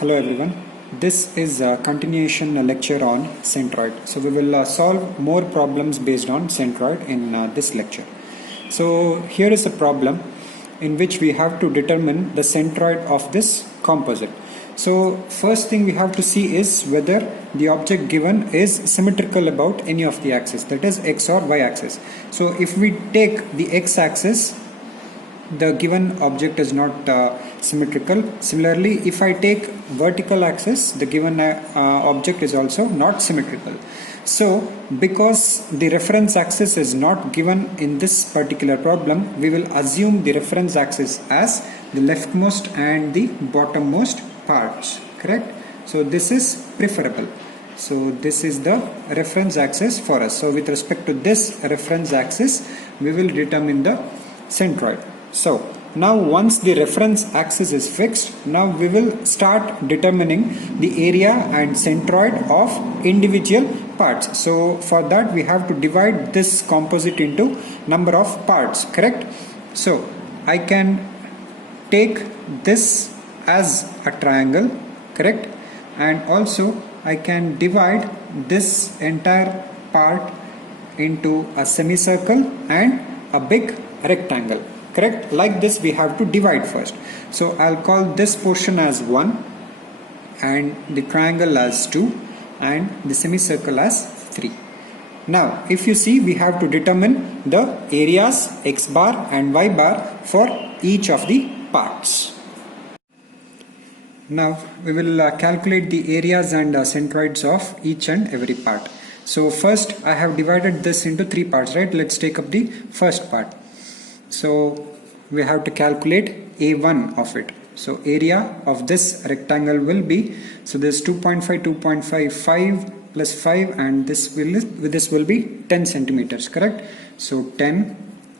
Hello everyone. This is a continuation lecture on Centroid. So we will solve more problems based on Centroid in this lecture. So here is a problem in which we have to determine the centroid of this composite. So first thing we have to see is whether the object given is symmetrical about any of the axes, that is x or y axis. So if we take the x axis, the given object is not symmetrical. Similarly, if I take vertical axis, the given object is also not symmetrical. So because the reference axis is not given in this particular problem, we will assume the reference axis as the leftmost and the bottommost parts, correct? So this is preferable. So this is the reference axis for us. So with respect to this reference axis, we will determine the centroid. So now once the reference axis is fixed, now we will start determining the area and centroid of individual parts. So for that we have to divide this composite into number of parts, correct? So I can take this as a triangle, correct? And also I can divide this entire part into a semicircle and a big rectangle. Correct? Like this we have to divide first. So I'll call this portion as 1 and the triangle as 2 and the semicircle as 3. Now if you see, we have to determine the areas x bar and y bar for each of the parts. Now we will calculate the areas and centroids of each and every part. So first I have divided this into 3 parts, right? Let's take up the first part. So we have to calculate A1 of it. So area of this rectangle will be, so this 2.5, 2.5, 5 plus 5 and this will be 10 centimeters, correct? So 10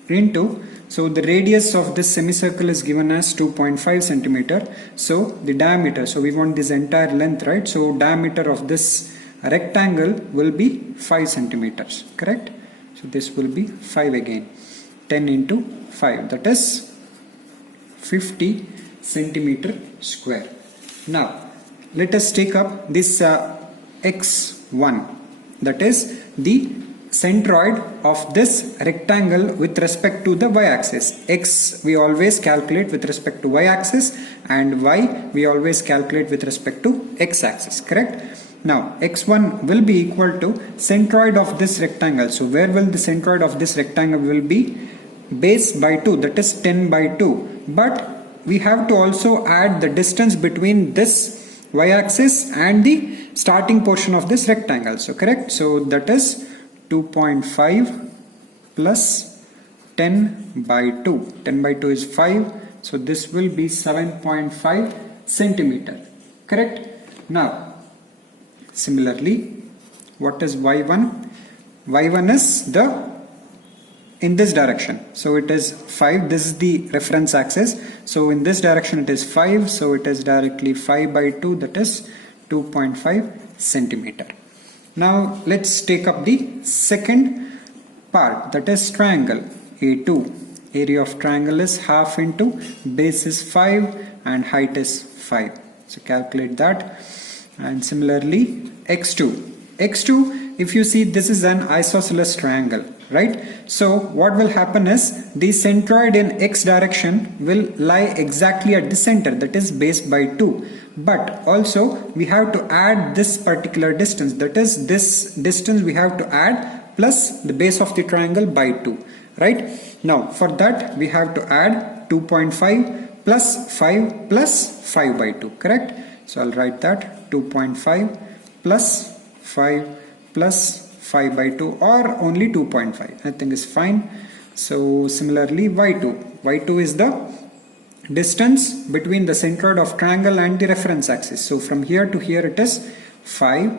into, so the radius of this semicircle is given as 2.5 centimeter. So the diameter, so we want this entire length, right? So diameter of this rectangle will be 5 centimeters, correct? So this will be 5 again. 10 into 5, that is 50 centimeter square. Now let us take up this x1, that is the centroid of this rectangle with respect to the y-axis. X we always calculate with respect to y-axis and y we always calculate with respect to x-axis, correct? Now x1 will be equal to centroid of this rectangle. So where will the centroid of this rectangle will be? Base by 2, that is 10 by 2, but we have to also add the distance between this y-axis and the starting portion of this rectangle. So correct, so that is 2.5 plus 10 by 2. 10 by 2 is 5, so this will be 7.5 centimeter, correct? Now similarly, what is y1? y1 is the in this direction, so it is 5. This is the reference axis, so in this direction it is 5, so it is directly 5 by 2, that is 2.5 centimeter. Now let's take up the second part, that is triangle A2. Area of triangle is half into base is 5 and height is 5, so calculate that. And similarly x2, if you see, this is an isosceles triangle, right? So what will happen is the centroid in x direction will lie exactly at the center, that is base by 2, but also we have to add this particular distance, that is this distance we have to add plus the base of the triangle by 2, right? Now for that we have to add 2.5 plus 5 plus 5 by 2, correct? So I'll write that 2.5 plus 5 plus 5 by 2 or only 2.5, I think is fine. So similarly y2 is the distance between the centroid of triangle and the reference axis. So from here to here it is 5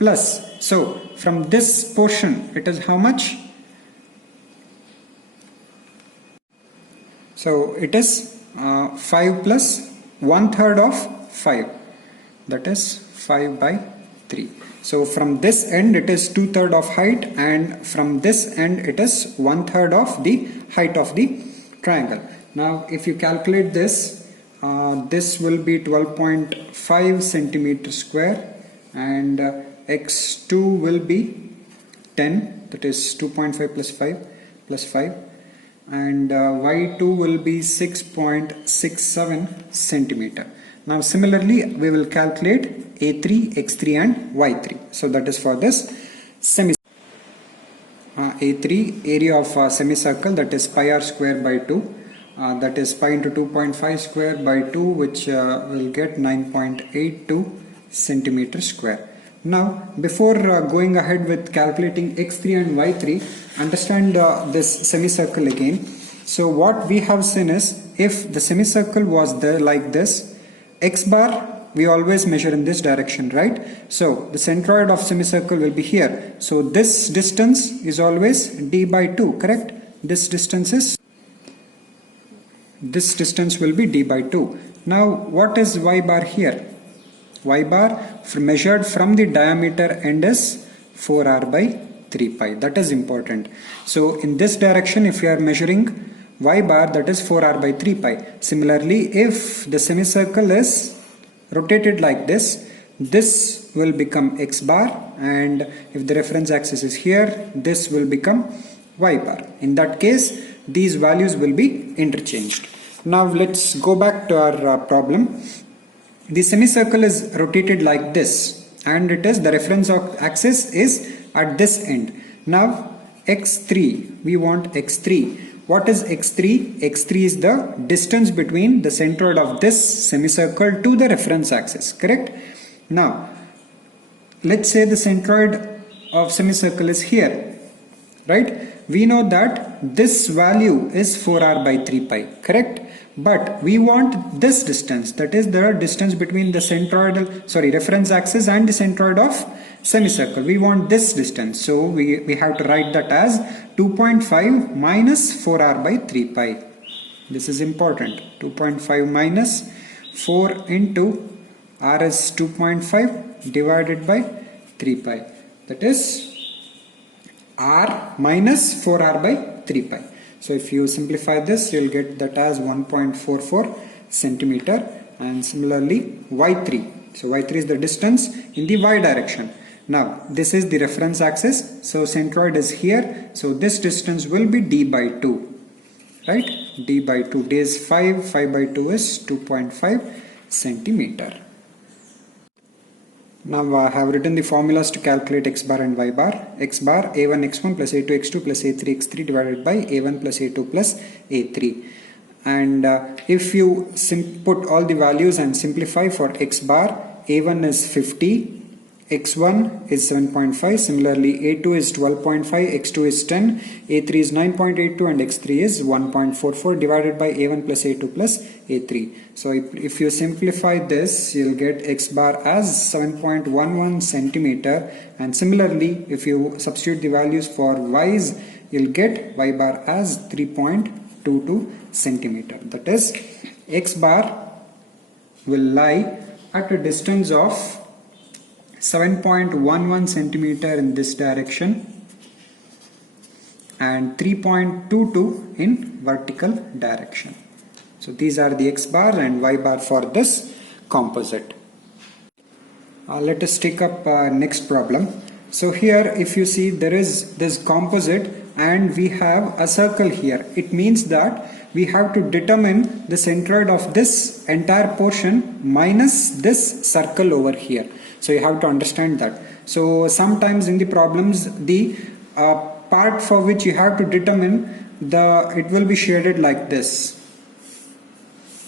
plus, so from this portion it is how much? So it is 5 plus 1/3 of 5, that is 5 by 3. So from this end it is 2/3 of height and from this end it is 1/3 of the height of the triangle. Now if you calculate this, this will be 12.5 centimeter square, and x2 will be 10, that is 2.5 plus 5, and y2 will be 6.67 centimeter. Now similarly we will calculate a3, x3 and y3. So that is for this semicircle. A3, area of semicircle, that is pi r square by 2, that is pi into 2.5 square by 2, which will get 9.82 centimeter square. Now before going ahead with calculating x3 and y3, understand this semicircle again. So what we have seen is, if the semicircle was there like this, x bar we always measure in this direction, right? So the centroid of semicircle will be here. So this distance is always d by 2, correct? This distance will be d by 2. Now what is y bar here? Y bar measured from the diameter end is 4r by 3 pi. That is important. So in this direction, if you are measuring y bar, that is 4r by 3 pi. Similarly, if the semicircle is rotated like this, this will become x bar, and if the reference axis is here, this will become y bar. In that case, these values will be interchanged. Now let's go back to our problem. The semicircle is rotated like this, and it is the reference axis is at this end. Now x3, we want x3. What is x3? x3 is the distance between the centroid of this semicircle to the reference axis, correct? Now let's say the centroid of semicircle is here, right? We know that this value is 4r by 3 pi, correct? But we want this distance, that is the distance between the reference axis and the centroid of semicircle. We want this distance, so we have to write that as 2.5 minus 4r by 3 pi. This is important. 2.5 minus 4 into r is 2.5 divided by 3 pi. That is r minus 4r by 3 pi. So if you simplify this, you will get that as 1.44 centimeter. And similarly y3. So y3 is the distance in the y direction. Now this is the reference axis. So centroid is here. So this distance will be d by 2. Right? D by 2. D is 5. 5 by 2 is 2.5 centimeter. Now I have written the formulas to calculate x bar and y bar. X bar a1 x1 plus a2 x2 plus a3 x3 divided by a1 plus a2 plus a3. And if you put all the values and simplify for x bar, a1 is 50, x1 is 7.5, similarly a2 is 12.5, x2 is 10, a3 is 9.82 and x3 is 1.44 divided by a1 plus a2 plus a3. So if you simplify this, you'll get x bar as 7.11 centimeter, and similarly if you substitute the values for y's, you'll get y bar as 3.22 centimeter. That is, x bar will lie at a distance of 7.11 centimeter in this direction and 3.22 in vertical direction. So these are the x bar and y bar for this composite. Let us take up next problem. So here if you see, there is this composite and we have a circle here. It means that we have to determine the centroid of this entire portion minus this circle over here. So you have to understand that. So sometimes in the problems, the part for which you have to determine it will be shaded like this.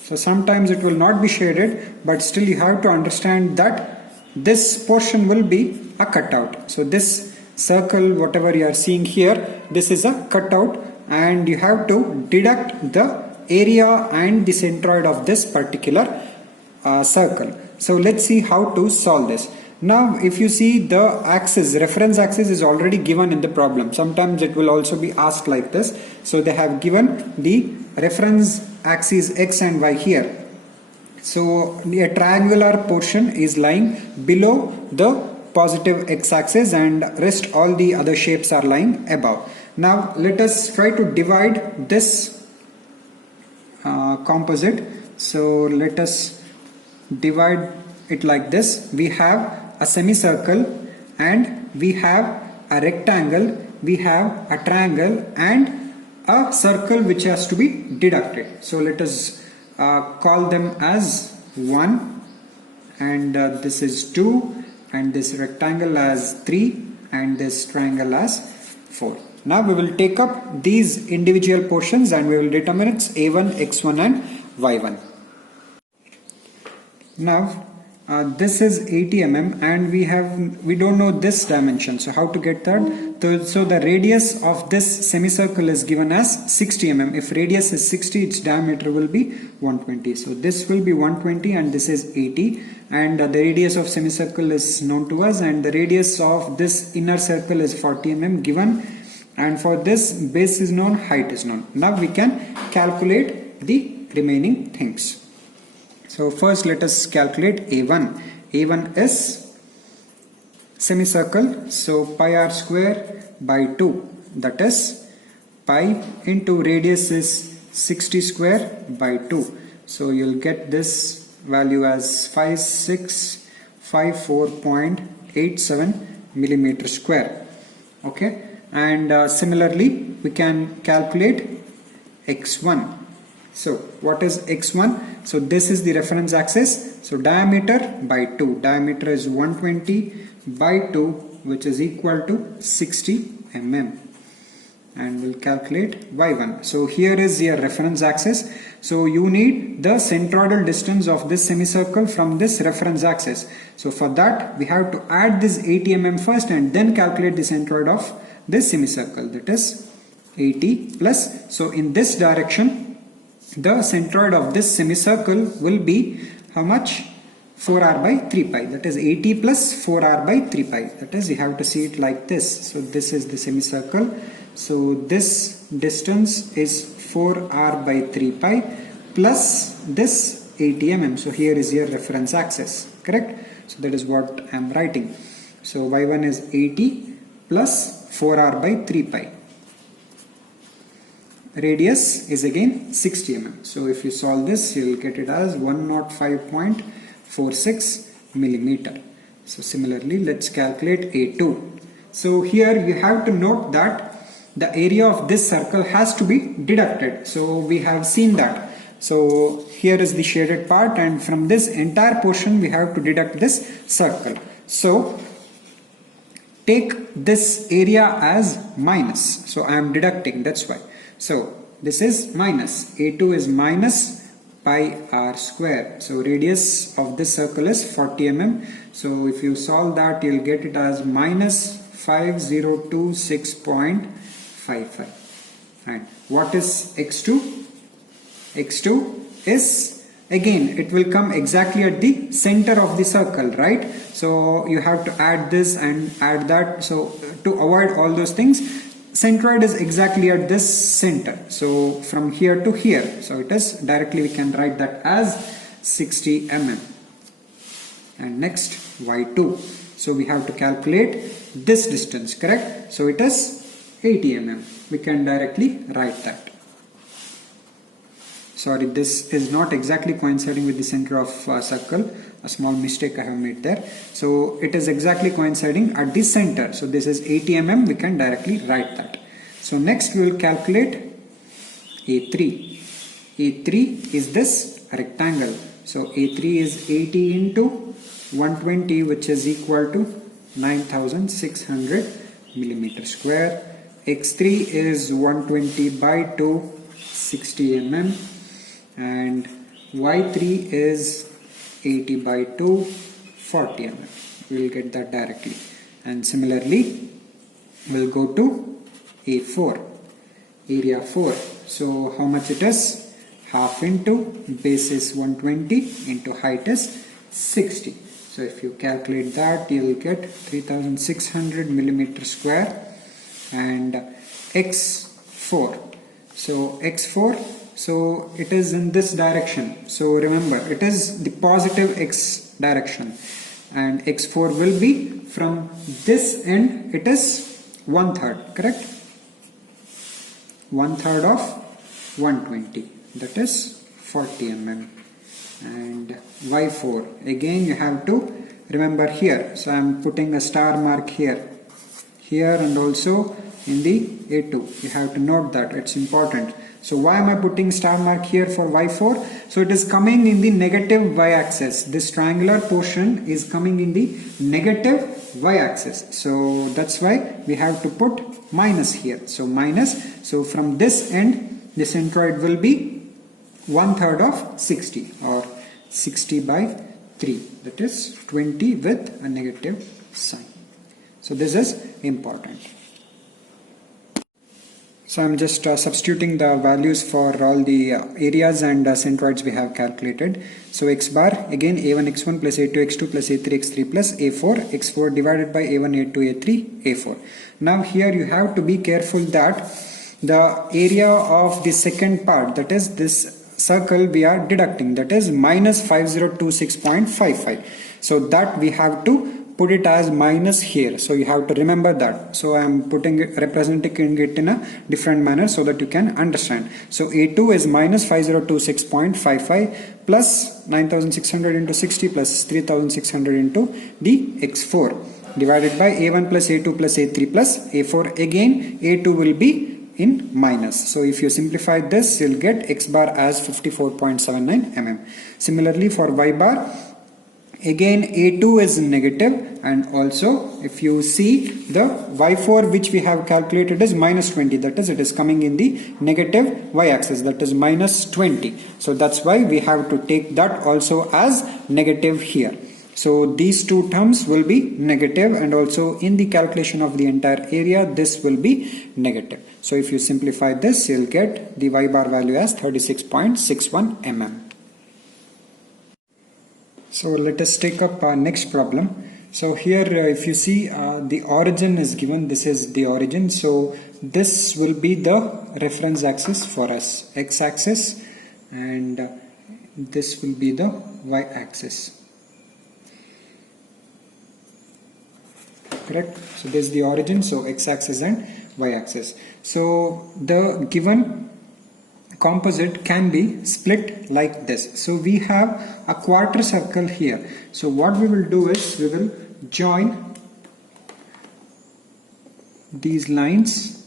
So sometimes it will not be shaded, but still you have to understand that this portion will be a cutout. So this circle, whatever you are seeing here, this is a cutout, and you have to deduct the area and the centroid of this particular circle. So let's see how to solve this. Now if you see, the axis, reference axis is already given in the problem. Sometimes it will also be asked like this. So they have given the reference axis x and y here. So a triangular portion is lying below the positive x-axis and rest all the other shapes are lying above. Now let us try to divide this composite So let us divide it like this. We have a semicircle and we have a rectangle, we have a triangle and a circle which has to be deducted. So let us call them as 1 and this is 2 and this rectangle as 3 and this triangle as 4. Now we will take up these individual portions and we will determine its A1, X1 and Y1. Now this is 80 mm and we don't know this dimension, so how to get that? So the radius of this semicircle is given as 60 mm. If radius is 60, its diameter will be 120. So this will be 120 and this is 80, and the radius of semicircle is known to us, and the radius of this inner circle is 40 mm given, and for this base is known, height is known. Now we can calculate the remaining things. So first let us calculate A1. A1 is semicircle, so pi r square by 2, that is pi into radius is 60 square by 2. So you'll get this value as 5654.87 millimeter square. Okay, and similarly we can calculate x1. So what is x1? So this is the reference axis. So diameter by 2. Diameter is 120 by 2, which is equal to 60 mm. And we'll calculate y1. So here is your reference axis. So you need the centroidal distance of this semicircle from this reference axis. So for that we have to add this 80 mm first and then calculate the centroid of this semicircle, that is 80 plus. So in this direction the centroid of this semicircle will be how much? 4r by 3 pi, that is 80 plus 4r by 3 pi, that is you have to see it like this. So this is the semicircle, so this distance is 4r by 3 pi plus this 80 mm. So here is your reference axis, correct? So that is what I am writing. So y1 is 80 plus 4r by 3 pi. Radius is again 60 mm. So if you solve this, you will get it as 105.46 millimeter. So similarly, let's calculate A2. So here you have to note that the area of this circle has to be deducted. So we have seen that. So here is the shaded part, and from this entire portion we have to deduct this circle. So take this area as minus. So I am deducting, that's why. So this is minus, A2 is minus pi r square. So radius of this circle is 40 mm. So if you solve that, you'll get it as minus 5026.55. And what is x2? x2 is, again, it will come exactly at the center of the circle, right? So you have to add this and add that. So to avoid all those things, centroid is exactly at this center, so from here to here, so it is directly we can write that as 60 mm. And next y2, so we have to calculate this distance, correct? So it is 80 mm. We can directly write that. Sorry, this is not exactly coinciding with the center of circle. A small mistake I have made there. So it is exactly coinciding at the center. So this is 80 mm. We can directly write that. So next we will calculate A3. A3 is this rectangle. So A3 is 80 into 120, which is equal to 9600 millimeter square. X3 is 120 by 2, 60 mm. And Y3 is 80 by 2, 40 mm. We will get that directly. And similarly, we'll go to A4, area 4. So how much it is? Half into base is 120 into height is 60. So if you calculate that, you will get 3600 millimeter square. And X4. So X4. So it is in this direction. So remember, it is the positive x direction, and x4 will be from this end. It is 1/3, correct? 1/3 of 120, that is 40 mm. and y4. Again you have to remember here. So I am putting a star mark here and also in the A2. You have to note that, it's important. So why am I putting star mark here for y4? So it is coming in the negative y-axis. This triangular portion is coming in the negative y-axis. So that's why we have to put minus here. So minus. So from this end, the centroid will be 1/3 of 60 or 60 by 3. That is 20 with a negative sign. So this is important. So I'm just substituting the values for all the areas and centroids we have calculated. So x bar, again a1 x1 plus a2 x2 plus a3 x3 plus a4 x4 divided by a1 a2 a3 a4. Now here you have to be careful that the area of the second part, that is this circle we are deducting, that is minus 5026.55. So that we have to put it as minus here. So you have to remember that. So I am representing it in a different manner so that you can understand. So A2 is minus 5026.55 plus 9600 into 60 plus 3600 into the x4 divided by A1 plus A2 plus A3 plus A4. Again A2 will be in minus. So if you simplify this, you'll get x bar as 54.79 mm. Similarly for y bar, again A2 is negative, and also if you see the y4 which we have calculated is minus 20, that is it is coming in the negative y-axis, that is minus 20. So that's why we have to take that also as negative here. So these two terms will be negative, and also in the calculation of the entire area this will be negative. So if you simplify this, you'll get the y bar value as 36.61 mm. So let us take up our next problem. So here if you see the origin is given, this is the origin. So this will be the reference axis for us, x-axis, and this will be the y-axis. Correct? So this is the origin, so x-axis and y-axis. So the given composite can be split like this. So we have a quarter circle here. So what we will do is we will join these lines,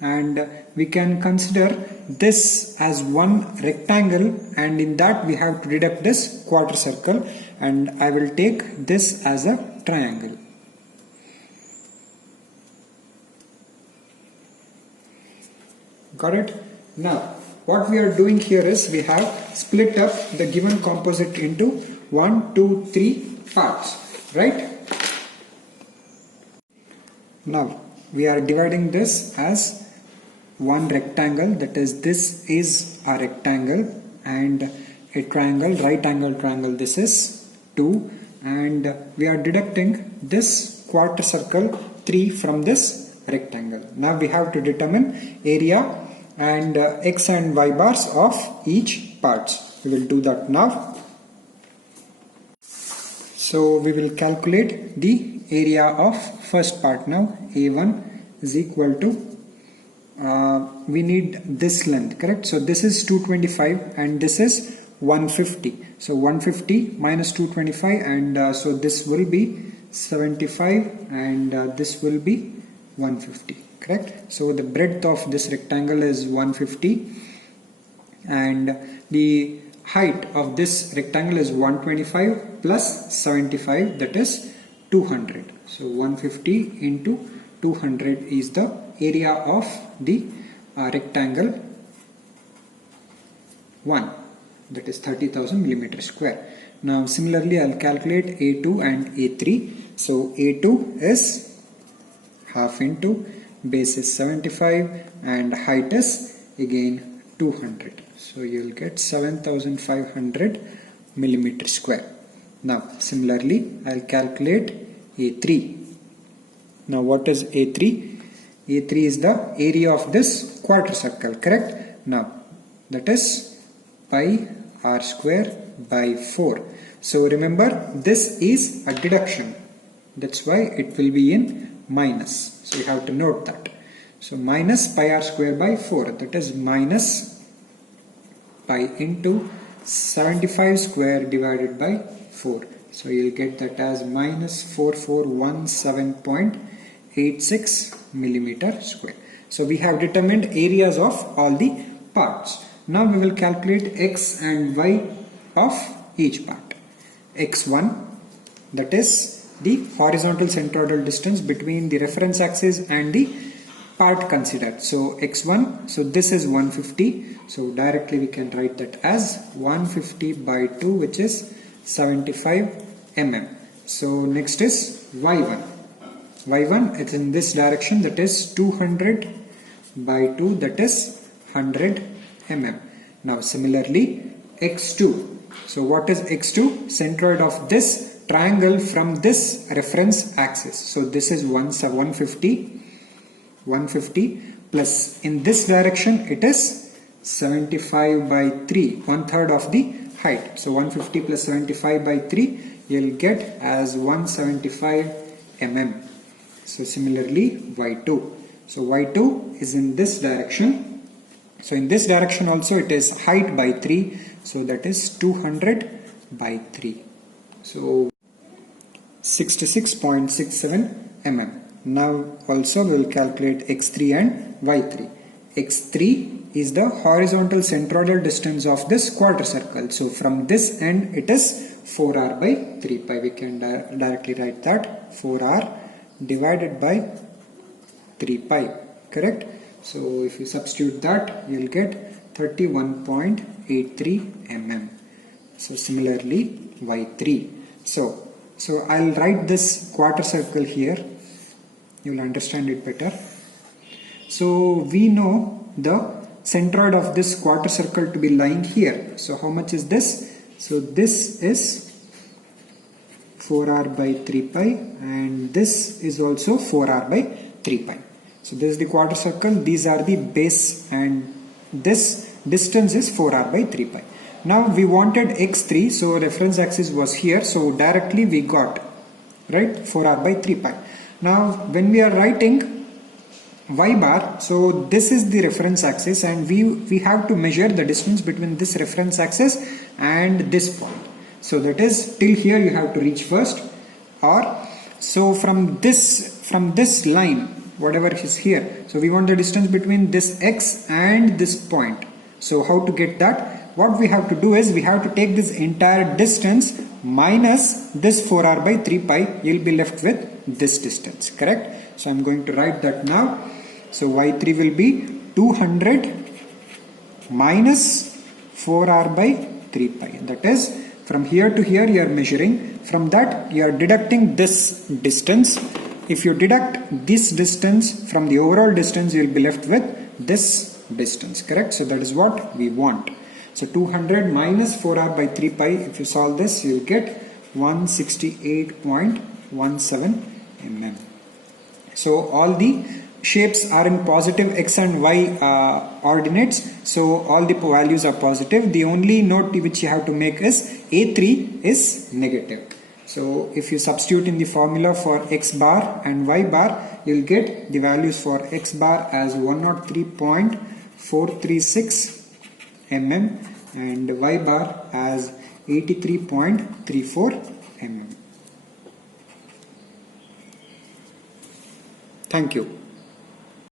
and we can consider this as one rectangle, and in that we have to deduct this quarter circle, and I will take this as a triangle. Got it? Now what we are doing here is we have split up the given composite into 1, 2, 3 parts, right? Now we are dividing this as one rectangle, that is this is a rectangle, and a triangle, right angle triangle, this is 2, and we are deducting this quarter circle 3 from this rectangle. Now we have to determine area and x and y bars of each parts. We will do that now. So we will calculate the area of first part now. A1 is equal to we need this length, correct? So this is 225 and this is 150. So 150 minus 225, and so this will be 75, and this will be 150, correct? So the breadth of this rectangle is 150, and the height of this rectangle is 125 plus 75, that is 200. So 150 into 200 is the area of the rectangle 1, that is 30,000 millimeters square. Now similarly I'll calculate A2 and A3. So A2 is half into base is 75 and height is again 200. So you'll get 7,500 millimeters square. Now similarly I'll calculate A3. Now what is A3? A3 is the area of this quarter circle, correct? Now that is pi r square by 4. So remember, this is a deduction, that's why it will be in minus. So you have to note that. So minus pi r square by 4, that is minus pi into 75 square divided by 4. So you'll get that as minus 4417.86 millimeter square. So we have determined areas of all the parts. Now we will calculate x and y of each part. x1, that is the horizontal centroidal distance between the reference axis and the part considered. So x1, so this is 150. So directly we can write that as 150 by 2, which is 75 mm. So next is y1. y1, it's in this direction, that is 200 by 2, that is 100 mm. Now similarly x2. So what is x2? Centroid of this triangle from this reference axis. So this is 150 plus in this direction it is 75 by 3, 1/3 of the height. So 150 plus 75 by 3 you'll get as 175 mm. So similarly y2. So y2 is in this direction. So in this direction also it is height by 3. So that is 200 by 3. So 66.67 mm. Now also we will calculate x3 and y3. x3 is the horizontal centroidal distance of this quarter circle. So from this end it is 4r by 3 pi. We can directly write that 4r divided by 3 pi. Correct? So if you substitute that, you will get 31.83 mm. So similarly y3. So I'll write this quarter circle here. You will understand it better. So we know the centroid of this quarter circle to be lying here. So how much is this? So this is 4r by 3 pi and this is also 4r by 3 pi. So this is the quarter circle, these are the base and this distance is 4r by 3 pi. Now we wanted x3, so reference axis was here, so directly we got, right, 4r by 3 pi. Now when we are writing y bar, so this is the reference axis and we have to measure the distance between this reference axis and this point. So that is till here you have to reach first, or so from this line, whatever is here, so we want the distance between this x and this point. So how to get that? What we have to do is we have to take this entire distance minus this 4r by 3 pi. You'll be left with this distance, correct? So I'm going to write that now. So y3 will be 200 minus 4r by 3 pi. That is, from here to here you are measuring. From that you are deducting this distance. If you deduct this distance from the overall distance, you will be left with this distance, correct? So that is what we want. So 200 minus 4r by 3 pi, if you solve this, you will get 168.17 mm. So all the shapes are in positive x and y ordinates, so all the values are positive. The only note which you have to make is A3 is negative. So if you substitute in the formula for x bar and y bar, you will get the values for x bar as 103.436 mm and y bar as 83.34 mm. Thank you.